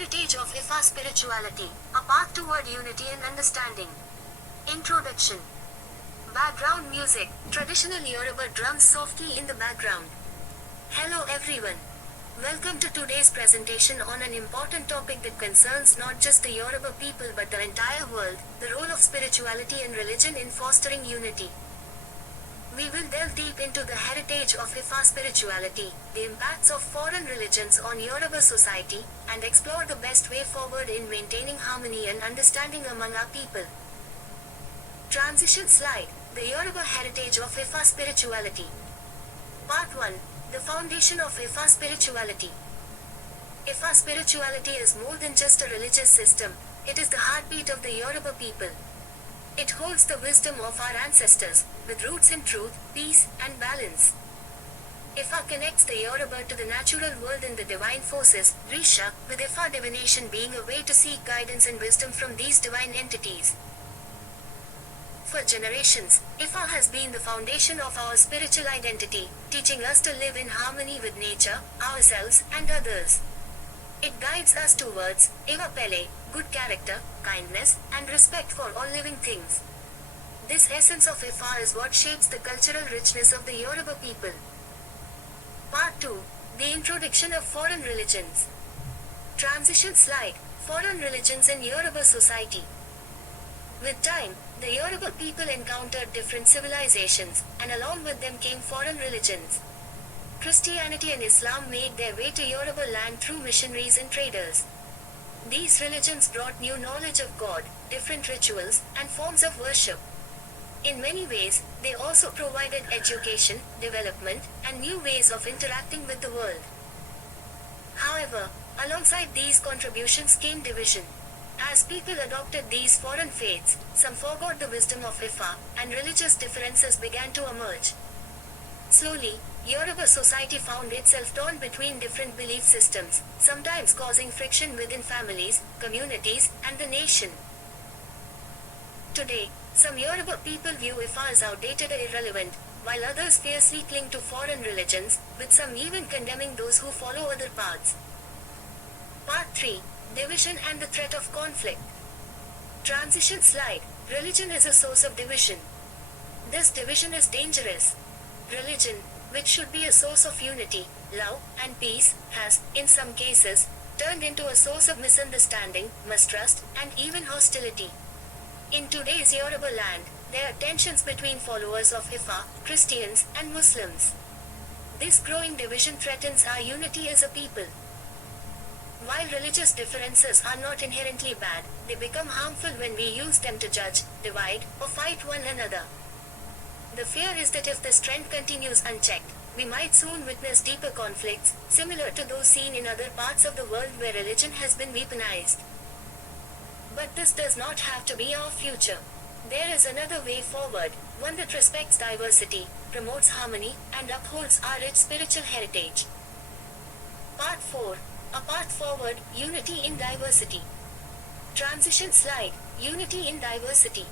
Heritage of Ifa Spirituality, a path toward unity and understanding. Introduction. Background music, traditional Yoruba drums softly in the background. Hello everyone. Welcome to today's presentation on an important topic that concerns not just the Yoruba people but the entire world, the role of spirituality and religion in fostering unity. We will delve deep into the heritage of Ifa spirituality, the impacts of foreign religions on Yoruba society, and explore the best way forward in maintaining harmony and understanding among our people. Transition slide, the Yoruba heritage of Ifa spirituality. Part 1, the foundation of Ifa spirituality. Ifa spirituality is more than just a religious system, it is the heartbeat of the Yoruba people. It holds the wisdom of our ancestors, with roots in truth, peace, and balance. Ifa connects the Yoruba to the natural world and the divine forces, Risha, with Ifa divination being a way to seek guidance and wisdom from these divine entities. For generations, Ifa has been the foundation of our spiritual identity, teaching us to live in harmony with nature, ourselves, and others. It guides us towards Iwa Pele, good character, kindness, and respect for all living things. This essence of Ifa is what shapes the cultural richness of the Yoruba people. Part 2, the introduction of foreign religions. Transition slide, foreign religions in Yoruba society. With time, the Yoruba people encountered different civilizations, and along with them came foreign religions. Christianity and Islam made their way to Yoruba land through missionaries and traders. These religions brought new knowledge of God, different rituals, and forms of worship. In many ways, they also provided education, development, and new ways of interacting with the world. However, alongside these contributions came division. As people adopted these foreign faiths, some forgot the wisdom of Ifa, and religious differences began to emerge. Slowly, Yoruba society found itself torn between different belief systems, sometimes causing friction within families, communities, and the nation. Today, some Yoruba people view Ifa as outdated or irrelevant, while others fiercely cling to foreign religions, with some even condemning those who follow other paths. Part 3, division and the threat of conflict. Transition slide, religion is a source of division. This division is dangerous. Religion, which should be a source of unity, love, and peace, has, in some cases, turned into a source of misunderstanding, mistrust, and even hostility. In today's Yoruba land, there are tensions between followers of Ifa, Christians, and Muslims. This growing division threatens our unity as a people. While religious differences are not inherently bad, they become harmful when we use them to judge, divide, or fight one another. The fear is that if this trend continues unchecked, we might soon witness deeper conflicts, similar to those seen in other parts of the world where religion has been weaponized. But this does not have to be our future. There is another way forward, one that respects diversity, promotes harmony, and upholds our rich spiritual heritage. Part 4, a path forward, unity in diversity. Transition slide, unity in diversity.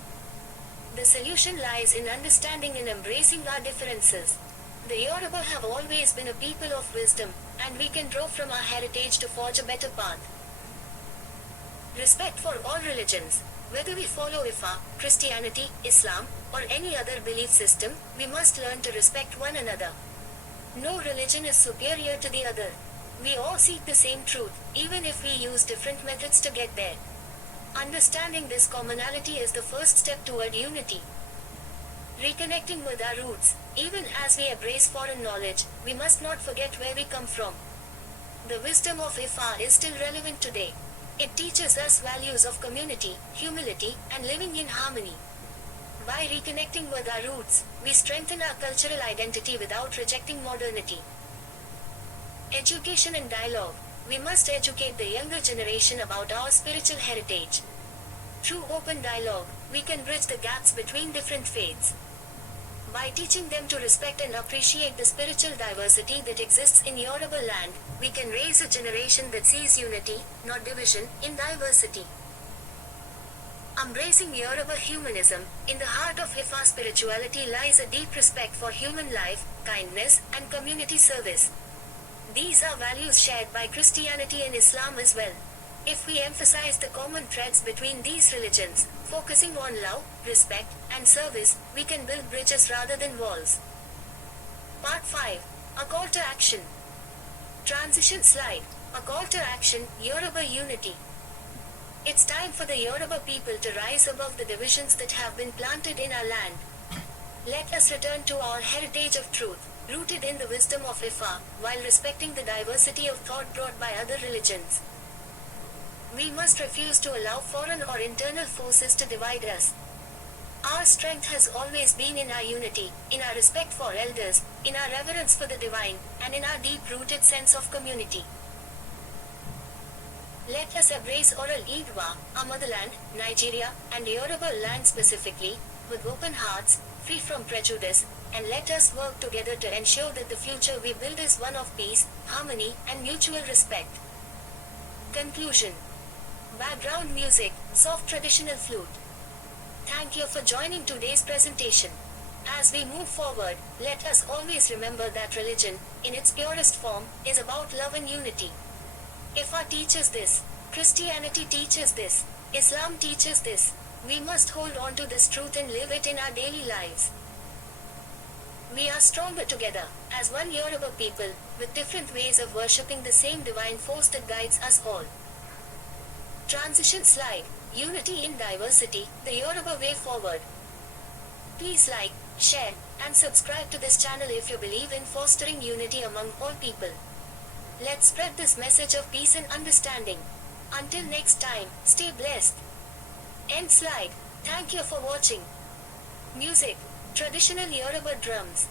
The solution lies in understanding and embracing our differences. The Yoruba have always been a people of wisdom, and we can draw from our heritage to forge a better path. Respect for all religions. Whether we follow Ifa, Christianity, Islam, or any other belief system, we must learn to respect one another. No religion is superior to the other. We all seek the same truth, even if we use different methods to get there. Understanding this commonality is the first step toward unity. Reconnecting with our roots, even as we embrace foreign knowledge, we must not forget where we come from. The wisdom of Ifa is still relevant today. It teaches us values of community, humility, and living in harmony. By reconnecting with our roots, we strengthen our cultural identity without rejecting modernity. Education and dialogue. We must educate the younger generation about our spiritual heritage. Through open dialogue, we can bridge the gaps between different faiths. By teaching them to respect and appreciate the spiritual diversity that exists in Yoruba land, we can raise a generation that sees unity, not division, in diversity. Embracing Yoruba humanism, in the heart of Ifa spirituality lies a deep respect for human life, kindness, and community service. These are values shared by Christianity and Islam as well. If we emphasize the common threads between these religions, focusing on love, respect, and service, we can build bridges rather than walls. Part 5. A call to action. Transition slide. A call to action, Yoruba unity. It's time for the Yoruba people to rise above the divisions that have been planted in our land. Let us return to our heritage of truth, rooted in the wisdom of Ifa, while respecting the diversity of thought brought by other religions. We must refuse to allow foreign or internal forces to divide us. Our strength has always been in our unity, in our respect for elders, in our reverence for the divine, and in our deep-rooted sense of community. Let us embrace Oral Igbo, our motherland, Nigeria, and Yoruba land specifically, with open hearts, free from prejudice, and let us work together to ensure that the future we build is one of peace, harmony, and mutual respect. Conclusion. Background music, soft traditional flute. Thank you for joining today's presentation. As we move forward, let us always remember that religion, in its purest form, is about love and unity. Ifa teaches this, Christianity teaches this, Islam teaches this. We must hold on to this truth and live it in our daily lives. We are stronger together, as one Yoruba people, with different ways of worshipping the same divine force that guides us all. Transition slide. Unity in diversity, the Yoruba way forward. Please like, share, and subscribe to this channel if you believe in fostering unity among all people. Let's spread this message of peace and understanding. Until next time, stay blessed. End slide. Thank you for watching. Music. Traditional Yoruba drums.